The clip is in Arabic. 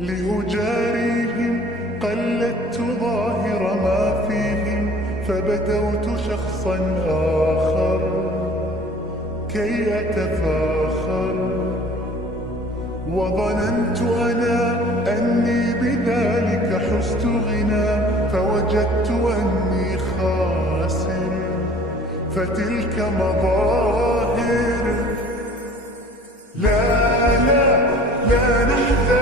لأجاريهم قلدت ظاهر ما فيهم، فبدوت شخصا آخر كي أتفاخر، وظننت أنا أني بذلك حزت غنى، فوجدت أني خاسر، فتلك مظاهر. لا لا لا نحتاج